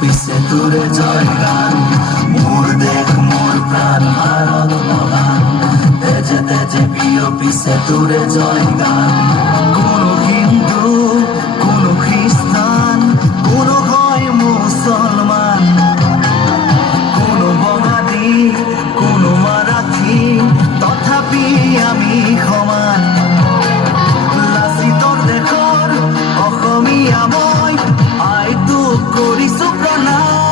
পিছে তুরে জয় গান মোর দেখ মোর প্রাণ ভারত মহান তেজে তেজে প্রিয় পিছে তুরে জয় গান কোনো হিন্দু কোনো খ্রিস্টান কোনো হয় মুসলমান কোনো বঙালি কোনো মারাঠি তথাপি আমি সমান লাচিতৰ দেশৰ অসমীয়া মই আইতো কৰিছো প্ৰণাম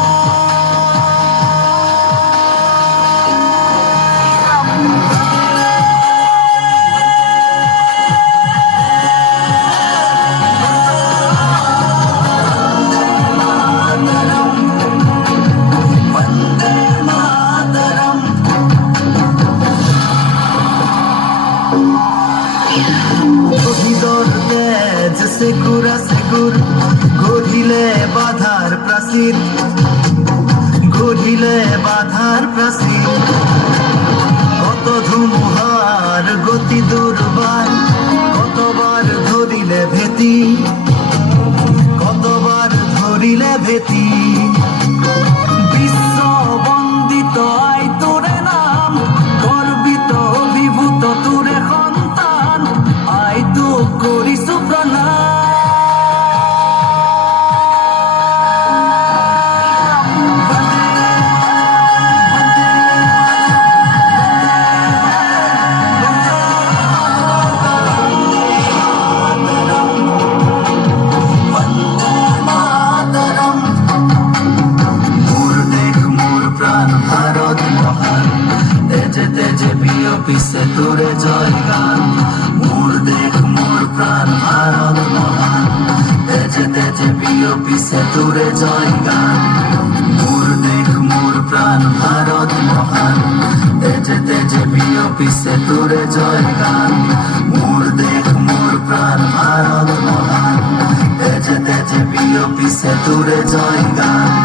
বন্দে মাতৰম শহীদৰ তেজ চেগুৰ চেগুৰ গঢ়িলে বাধাৰ প্ৰাচীৰ গঢ়িলে বাধাৰ প্ৰাচীৰ কত ধুমুহাৰ গতি দুৰ্বাৰ কতবাৰ ধৰিলে ভেটি কতবাৰ ধৰিলে ভেটি বিশ্ব বন্দিত আই তোৰে নাম গৰ্বিত অভিভূত তোৰে সন্তান আই তোক কৰিছো প্ৰণাম পিছে তোরে জয় গান মোর দেখ মোর প্রাণ ভারত মহান তেজে তেজে প্রিয় পিছে তোরে জয় গান মোর দেখ মোর প্রাণ ভারত মহান তেজে তেজে প্রিয় পিছে তোরে জয় গান মোর দেখ মোর প্রাণ ভারত মহান তেজে তেজে প্রিয় পিছে তোরে জয় গান